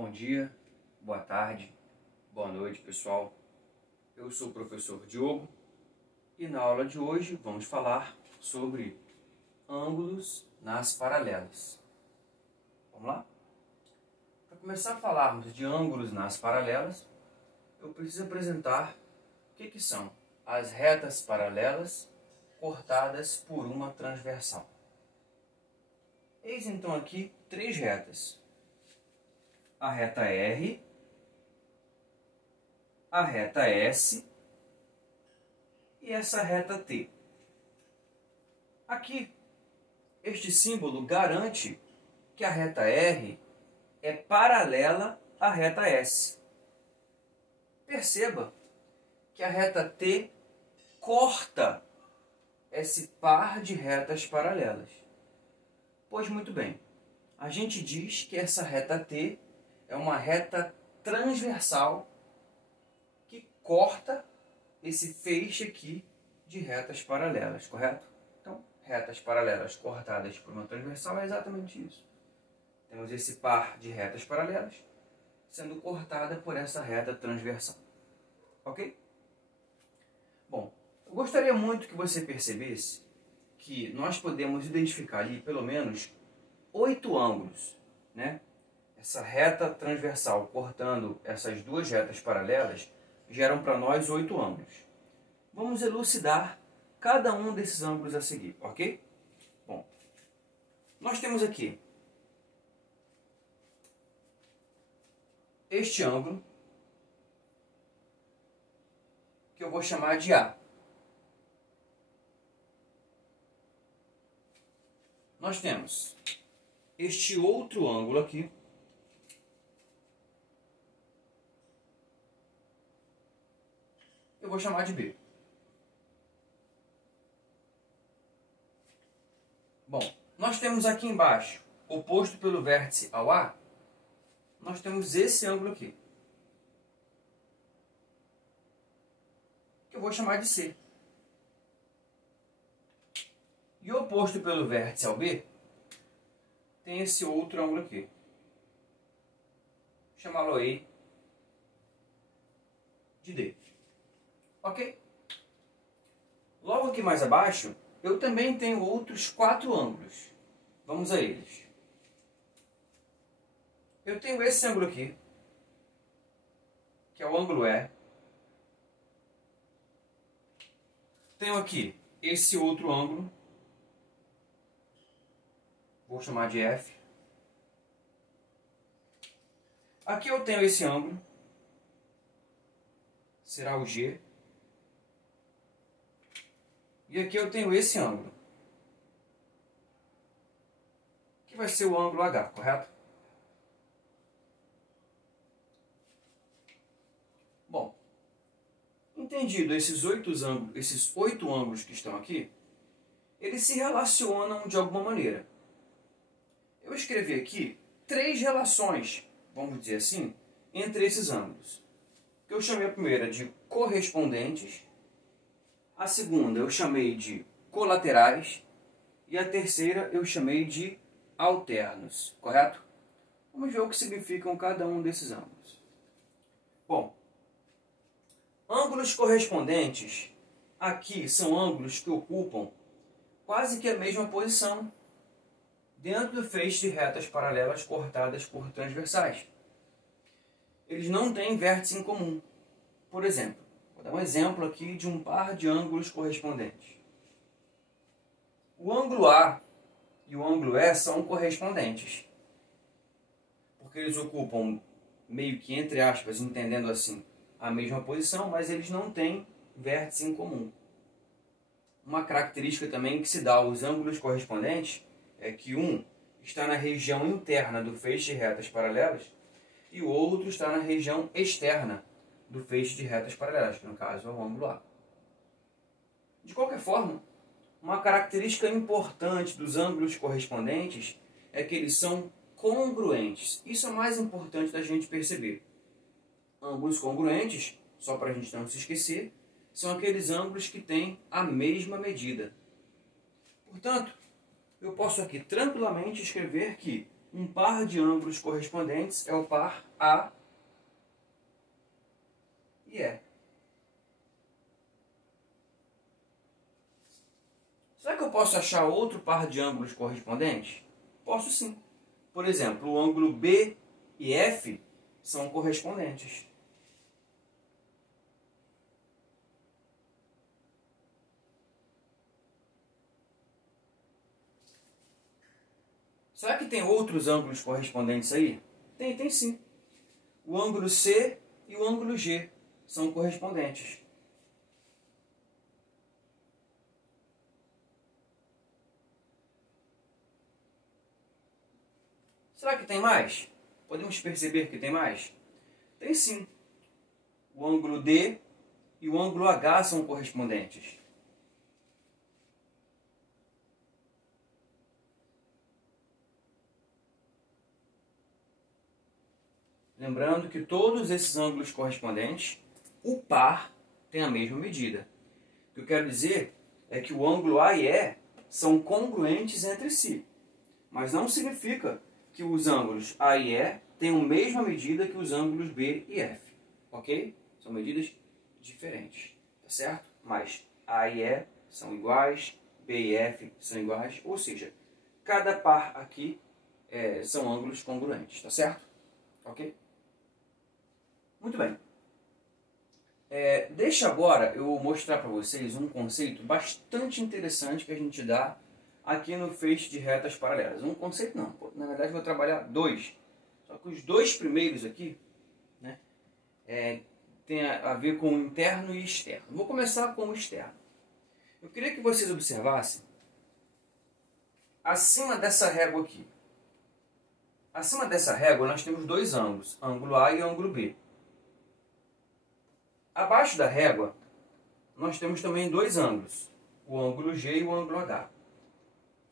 Bom dia, boa tarde, boa noite, pessoal. Eu sou o professor Diogo e na aula de hoje vamos falar sobre ângulos nas paralelas. Vamos lá? Para começar a falarmos de ângulos nas paralelas, eu preciso apresentar o que são as retas paralelas cortadas por uma transversal. Eis então aqui três retas. A reta R, a reta S e essa reta T. Aqui, este símbolo garante que a reta R é paralela à reta S. Perceba que a reta T corta esse par de retas paralelas. Pois muito bem, a gente diz que essa reta T é uma reta transversal que corta esse feixe aqui de retas paralelas, correto? Então, retas paralelas cortadas por uma transversal é exatamente isso. Temos esse par de retas paralelas sendo cortada por essa reta transversal. Ok? Bom, eu gostaria muito que você percebesse que nós podemos identificar ali pelo menos 8 ângulos, né? Essa reta transversal cortando essas duas retas paralelas geram para nós 8 ângulos. Vamos elucidar cada um desses ângulos a seguir, ok? Bom, nós temos aqui este ângulo, que eu vou chamar de A. Nós temos este outro ângulo aqui, eu vou chamar de B. Bom, nós temos aqui embaixo, oposto pelo vértice ao A, nós temos esse ângulo aqui, que eu vou chamar de C. E oposto pelo vértice ao B, tem esse outro ângulo aqui. Chamá-lo-ei de D. Ok? Logo aqui mais abaixo, eu também tenho outros 4 ângulos. Vamos a eles. Eu tenho esse ângulo aqui, que é o ângulo E. Tenho aqui esse outro ângulo, vou chamar de F. Aqui eu tenho esse ângulo, será o G. E aqui eu tenho esse ângulo, que vai ser o ângulo H, correto? Bom, entendido esses 8 ângulos que estão aqui, eles se relacionam de alguma maneira. Eu escrevi aqui 3 relações, vamos dizer assim, entre esses ângulos. Que eu chamei a primeira de correspondentes, a segunda eu chamei de colaterais e a terceira eu chamei de alternos, correto? Vamos ver o que significam cada um desses ângulos. Bom, ângulos correspondentes aqui são ângulos que ocupam quase que a mesma posição dentro do feixe de retas paralelas cortadas por transversais. Eles não têm vértice em comum. Por exemplo, vou dar um exemplo aqui de um par de ângulos correspondentes. O ângulo A e o ângulo E são correspondentes, porque eles ocupam meio que, entre aspas, entendendo assim, a mesma posição, mas eles não têm vértice em comum. Uma característica também que se dá aos ângulos correspondentes é que um está na região interna do feixe de retas paralelas e o outro está na região externa do feixe de retas paralelas, que no caso é o ângulo A. De qualquer forma, uma característica importante dos ângulos correspondentes é que eles são congruentes. Isso é o mais importante da gente perceber. Ângulos congruentes, só para a gente não se esquecer, são aqueles ângulos que têm a mesma medida. Portanto, eu posso aqui tranquilamente escrever que um par de ângulos correspondentes é o par A e E. Será que eu posso achar outro par de ângulos correspondentes? Posso sim. Por exemplo, o ângulo B e F são correspondentes. Será que tem outros ângulos correspondentes aí? Tem sim. O ângulo C e o ângulo G são correspondentes. Será que tem mais? Podemos perceber que tem mais? Tem sim. O ângulo D e o ângulo H são correspondentes. Lembrando que todos esses ângulos correspondentes, o par tem a mesma medida. O que eu quero dizer é que o ângulo A e E são congruentes entre si. Mas não significa que os ângulos A e E tenham a mesma medida que os ângulos B e F. Ok? São medidas diferentes. Tá certo? Mas A e E são iguais, B e F são iguais. Ou seja, cada par aqui são ângulos congruentes. Tá certo? Ok? Muito bem. Deixa agora eu mostrar para vocês um conceito bastante interessante que a gente dá aqui no feixe de retas paralelas. Um conceito não, na verdade eu vou trabalhar dois. Só que os dois primeiros aqui, né, tem a ver com interno e externo. Vou começar com o externo. Eu queria que vocês observassem acima dessa régua aqui. Acima dessa régua nós temos dois ângulos, ângulo A e ângulo B. Abaixo da régua, nós temos também dois ângulos, o ângulo G e o ângulo H.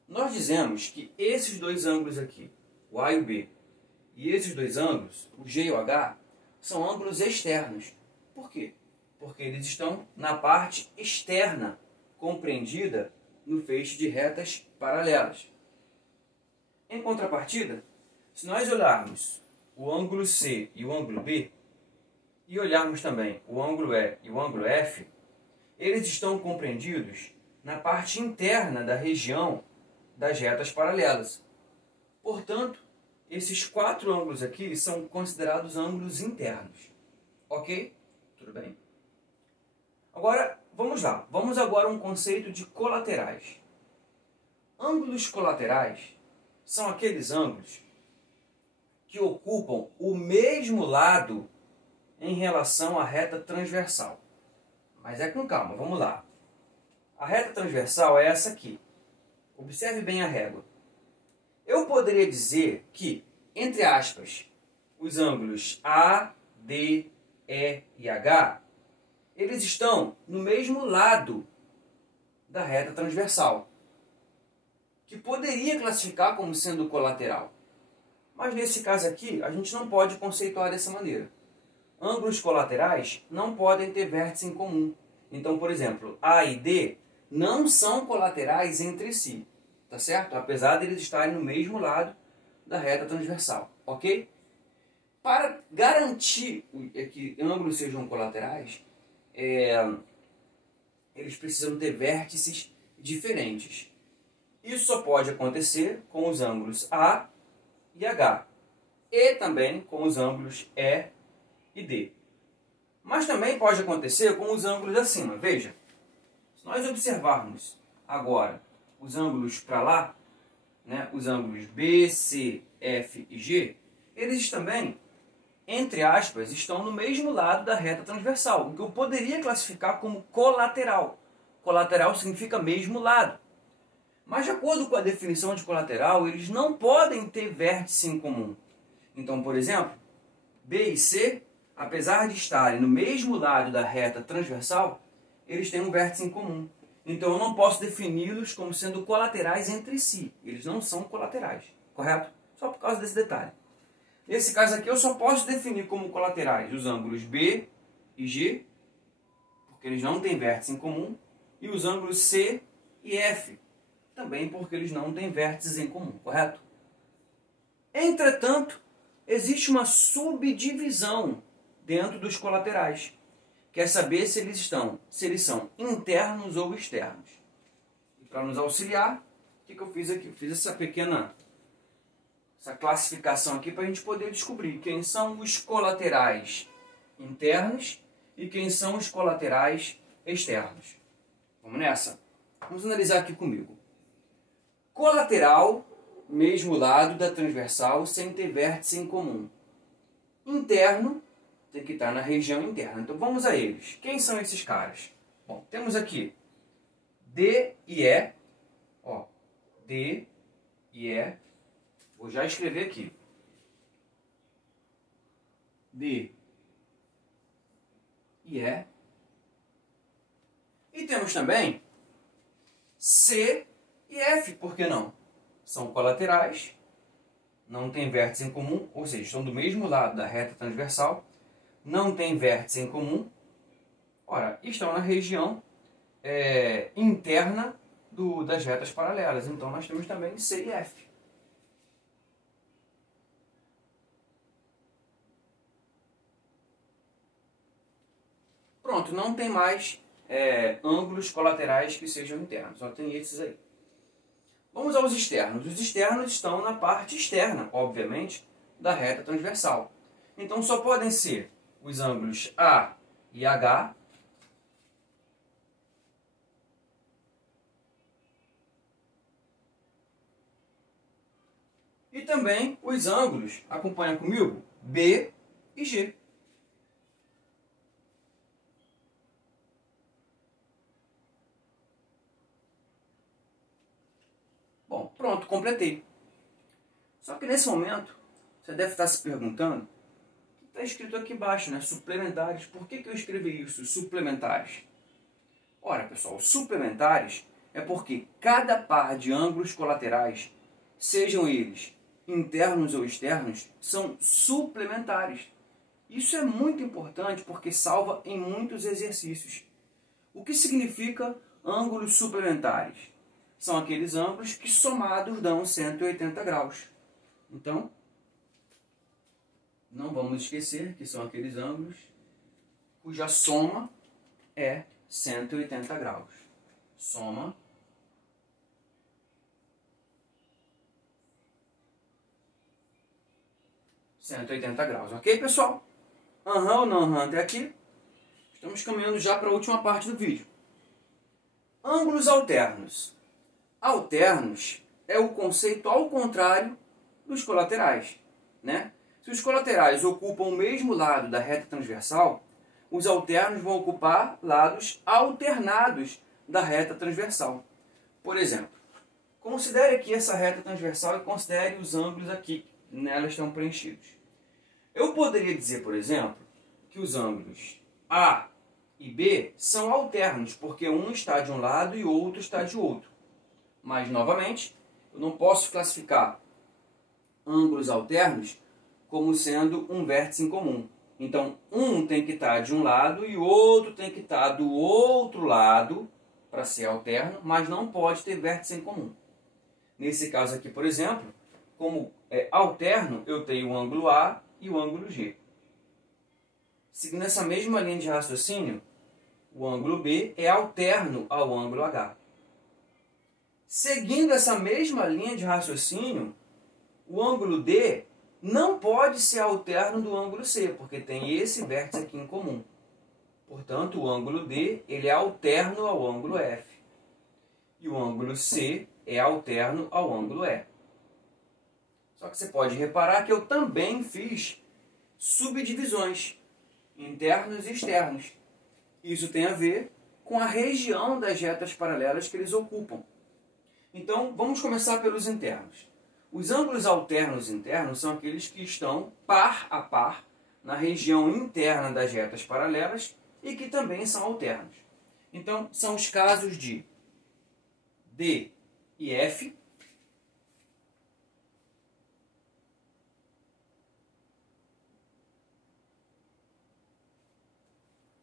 Nós dizemos que esses dois ângulos aqui, o A e o B, e esses dois ângulos, o G e o H, são ângulos externos. Por quê? Porque eles estão na parte externa, compreendida no feixe de retas paralelas. Em contrapartida, se nós olharmos o ângulo C e o ângulo B, e olharmos também o ângulo E e o ângulo F, eles estão compreendidos na parte interna da região das retas paralelas. Portanto, esses quatro ângulos aqui são considerados ângulos internos. Ok? Tudo bem? Agora, vamos lá. Vamos agora a um conceito de colaterais. Ângulos colaterais são aqueles ângulos que ocupam o mesmo lado em relação à reta transversal. Mas com calma, vamos lá. A reta transversal é essa aqui. Observe bem a régua. Eu poderia dizer que, entre aspas, os ângulos A, D, E e H, eles estão no mesmo lado da reta transversal, que poderia classificar como sendo colateral. Mas nesse caso aqui, a gente não pode conceituar dessa maneira. Ângulos colaterais não podem ter vértice em comum. Então, por exemplo, A e D não são colaterais entre si, tá certo? Apesar de eles estarem no mesmo lado da reta transversal, ok? Para garantir que ângulos sejam colaterais, eles precisam ter vértices diferentes. Isso só pode acontecer com os ângulos A e H, e também com os ângulos E e D. Mas também pode acontecer com os ângulos acima. Veja, se nós observarmos agora os ângulos para lá, né, os ângulos B, C, F e G, eles também, entre aspas, estão no mesmo lado da reta transversal, o que eu poderia classificar como colateral. Colateral significa mesmo lado. Mas de acordo com a definição de colateral, eles não podem ter vértice em comum. Então, por exemplo, B e C, apesar de estarem no mesmo lado da reta transversal, eles têm um vértice em comum. Então eu não posso defini-los como sendo colaterais entre si. Eles não são colaterais, correto? Só por causa desse detalhe. Nesse caso aqui eu só posso definir como colaterais os ângulos B e G, porque eles não têm vértice em comum, e os ângulos C e F, também porque eles não têm vértices em comum, correto? Entretanto, existe uma subdivisão dentro dos colaterais. Quer saber se eles são internos ou externos. E para nos auxiliar, o que eu fiz aqui? Eu fiz essa classificação aqui para a gente poder descobrir quem são os colaterais internos e quem são os colaterais externos. Vamos nessa? Vamos analisar aqui comigo. Colateral, mesmo lado da transversal, sem ter vértice em comum. Interno, tem que estar na região interna. Então vamos a eles. Quem são esses caras? Bom, temos aqui D e E. Ó, D e E. Vou já escrever aqui. D e E. E temos também C e F, por que não? São colaterais, não tem vértice em comum, ou seja, estão do mesmo lado da reta transversal, não tem vértice em comum, ora, estão na região interna das retas paralelas. Então nós temos também C e F. Pronto, não tem mais ângulos colaterais que sejam internos, só tem esses aí. Vamos aos externos. Os externos estão na parte externa, obviamente, da reta transversal. Então só podem ser os ângulos A e H, e também os ângulos, acompanha comigo, B e G. Bom, pronto, completei. Só que nesse momento, você deve estar se perguntando, o que está escrito aqui embaixo, né? Suplementares. Por que eu escrevi isso, suplementares? Ora, pessoal, suplementares é porque cada par de ângulos colaterais, sejam eles internos ou externos, são suplementares. Isso é muito importante porque salva em muitos exercícios. O que significa ângulos suplementares? São aqueles ângulos que somados dão 180 graus. Então, não vamos esquecer que são aqueles ângulos cuja soma é 180 graus. Soma 180 graus. Ok, pessoal? Aham ou não aham até aqui? Estamos caminhando já para a última parte do vídeo. Ângulos alternos. Alternos é o conceito ao contrário dos colaterais, né? Se os colaterais ocupam o mesmo lado da reta transversal, os alternos vão ocupar lados alternados da reta transversal. Por exemplo, considere aqui essa reta transversal e considere os ângulos aqui, nelas estão preenchidos. Eu poderia dizer, por exemplo, que os ângulos A e B são alternos, porque um está de um lado e o outro está de outro. Mas, novamente, eu não posso classificar ângulos alternos como sendo um vértice em comum. Então, um tem que estar de um lado e o outro tem que estar do outro lado para ser alterno, mas não pode ter vértice em comum. Nesse caso aqui, por exemplo, como é alterno, eu tenho o ângulo A e o ângulo G. Seguindo essa mesma linha de raciocínio, o ângulo B é alterno ao ângulo H. Seguindo essa mesma linha de raciocínio, o ângulo D não pode ser alterno do ângulo C, porque tem esse vértice aqui em comum. Portanto, o ângulo D ele é alterno ao ângulo F. E o ângulo C é alterno ao ângulo E. Só que você pode reparar que eu também fiz subdivisões, internos e externos. Isso tem a ver com a região das retas paralelas que eles ocupam. Então, vamos começar pelos internos. Os ângulos alternos internos são aqueles que estão par a par na região interna das retas paralelas e que também são alternos. Então, são os casos de D e F,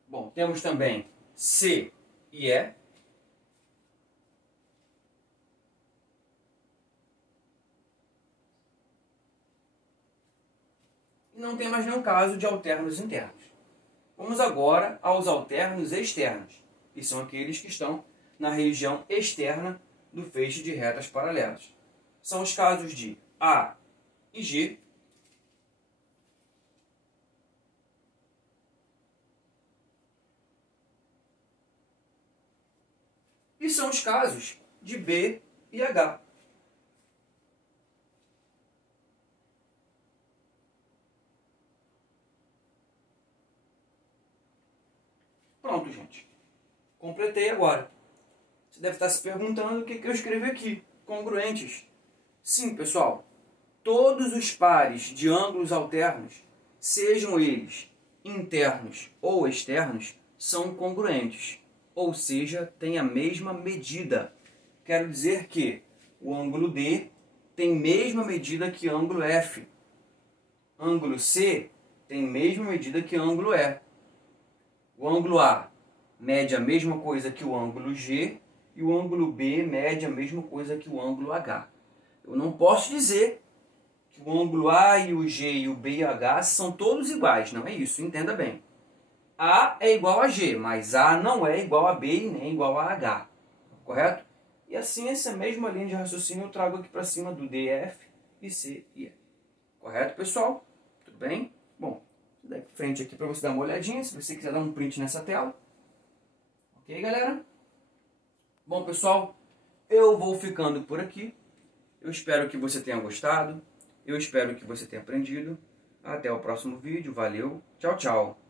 bom, temos também C e E, e não tem mais nenhum caso de alternos internos. Vamos agora aos alternos externos, que são aqueles que estão na região externa do feixe de retas paralelas. São os casos de A e G, e são os casos de B e H. Pronto, gente. Completei agora. Você deve estar se perguntando o que eu escrevi aqui. Congruentes. Sim, pessoal. Todos os pares de ângulos alternos, sejam eles internos ou externos, são congruentes. Ou seja, têm a mesma medida. Quero dizer que o ângulo D tem mesma medida que o ângulo F. Ângulo C tem mesma medida que o ângulo E. O ângulo A mede a mesma coisa que o ângulo G e o ângulo B mede a mesma coisa que o ângulo H. Eu não posso dizer que o ângulo A e o G e o B e o H são todos iguais, não é isso, entenda bem. A é igual a G, mas A não é igual a B e nem igual a H, correto? E assim, essa mesma linha de raciocínio eu trago aqui para cima do D, F e C e E. Correto, pessoal? Tudo bem? Bom, vou dar frente aqui para você dar uma olhadinha, se você quiser dar um print nessa tela. Ok, galera? Bom, pessoal, eu vou ficando por aqui. Eu espero que você tenha gostado. Eu espero que você tenha aprendido. Até o próximo vídeo. Valeu. Tchau, tchau.